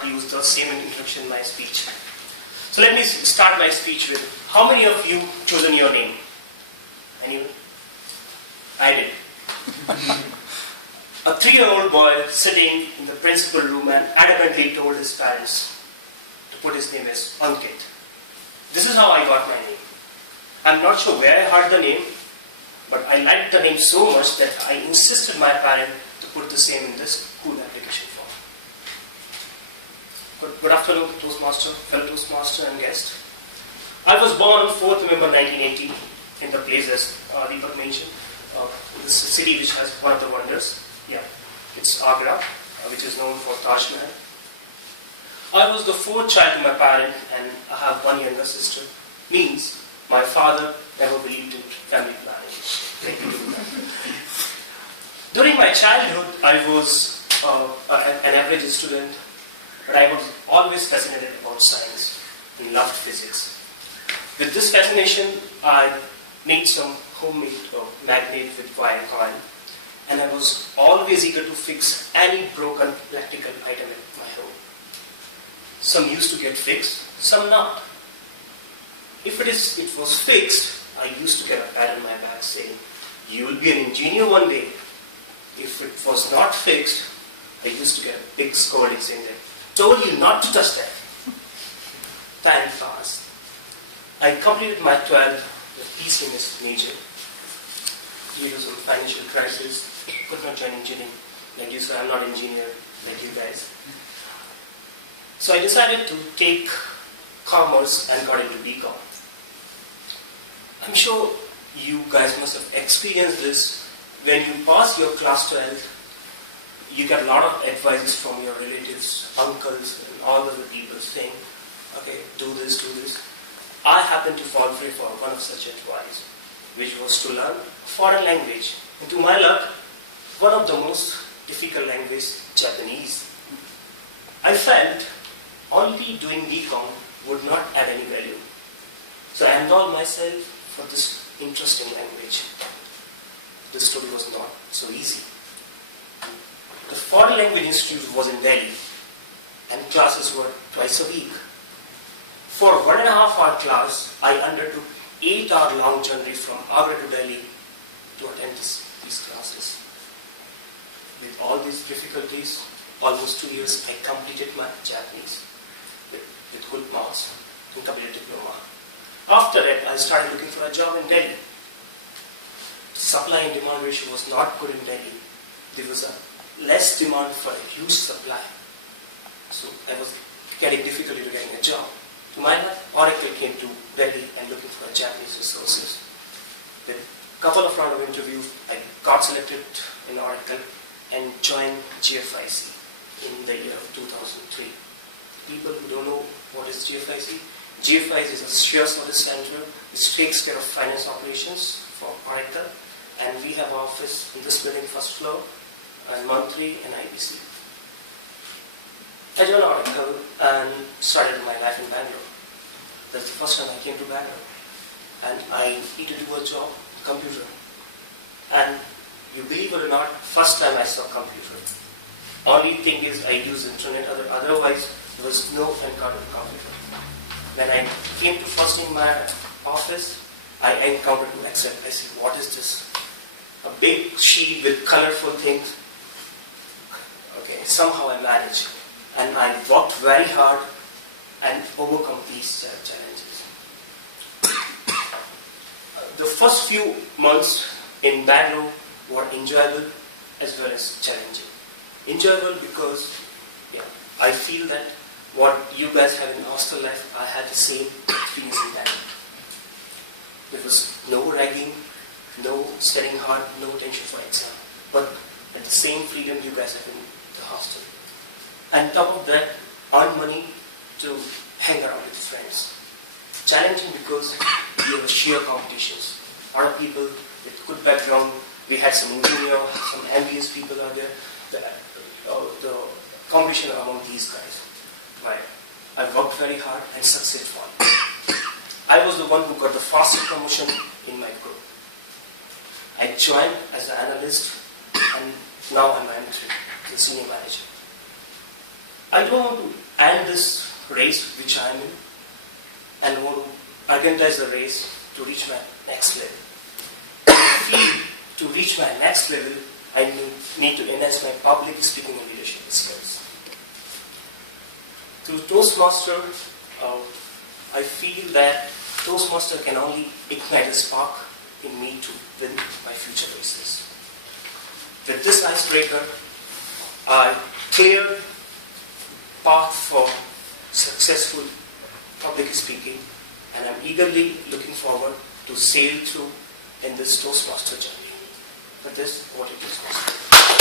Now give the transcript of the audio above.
not use the same introduction in my speech. So let me start my speech with, how many of you chosen your name? Anyone? I did. A 3-year-old boy sitting in the principal room and adamantly told his parents to put his name as Ankit. This is how I got my name. I'm not sure where I heard the name, but I liked the name so much that I insisted my parent to put the same in this school application form. Good afternoon, Toastmaster, fellow Toastmaster and guest. I was born on 4th November 1980 in the place as Deepak mentioned, this city which has one of the wonders. Yeah, it's Agra, which is known for Taj Mahal. I was the 4th child to my parent and I have one younger sister. Means my father never believed in family planning. During my childhood, I was an average student, but I was always fascinated about science and loved physics. With this fascination, I made some homemade magnet with wire coil, and I was always eager to fix any broken practical item at my home. Some used to get fixed, some not. If it was fixed, I used to get a pat on my back saying, "You will be an engineer one day." If it was not fixed, I used to get a big scolding saying that, "Told you not to touch that." Time passed. I completed my 12th with PCMS major. Due to some financial crisis, could not join engineering. Like you said, I'm not an engineer like you guys. So I decided to take commerce and got into BCom. I'm sure you guys must have experienced this. When you pass your class 12, you get a lot of advices from your relatives, uncles, and all other people saying, okay, do this, do this. I happened to fall prey for one of such advice, which was to learn foreign language. And to my luck, one of the most difficult languages, Japanese. I felt only doing BCom would not add any value. So I enrolled myself for this interesting language. This story was not so easy. The Foreign Language Institute was in Delhi, and classes were twice a week. For 1.5-hour class, I undertook 8-hour-long journey from Agra to Delhi to attend these classes. With all these difficulties, almost 2 years, I completed my Japanese with good marks and completed diploma. After that, I started looking for a job in Delhi. Supply and demand ratio was not good in Delhi. There was a less demand for a huge supply. So I was getting difficulty to getting a job. To my mind, Oracle came to Delhi and looking for a Japanese resources. With a couple of rounds of interviews, I got selected in Oracle and joined GFIC in the year of 2003. People who don't know what is GFIC, GFIC is a shared service center which takes care of finance operations for Oracle, and we have our office in this building, first floor, and Monthly and IBC. I joined Oracle and started my life in Bangalore. That's the first time I came to Bangalore. And I needed to do a job, computer. And you believe it or not, first time I saw computer. Only thing is I use internet, otherwise there was no encounter with computer. When I came to first in my office, I encountered Excel. I said, what is this? A big sheet with colorful things. Okay, somehow I managed. And I worked very hard and overcome these challenges. The first few months in Bangalore were enjoyable as well as challenging. Enjoyable because I feel that what you guys have in hostel life, I had the same experience in Bangalore. There was no ragging, no studying hard, no tension for exam. But at the same freedom you guys have in the hostel. And top of that, earn money to hang around with friends. Challenging because we have sheer competitions. A lot of people with good background. We had some engineers, some MBS people out there. The competition among these guys. Right. I worked very hard and successful. I was the one who got the fastest promotion in my group. I joined as an analyst and now I'm the senior manager. I don't want to end this race which I am in and want to organize the race to reach my next level. I feel to reach my next level, I need to enhance my public speaking and leadership skills. Through Toastmaster, I feel that Toastmaster can only ignite a spark in me to win my future races. With this icebreaker, I cleared path for successful public speaking, and I'm eagerly looking forward to sail through in this Toastmaster journey. With this, what it is Toastmaster.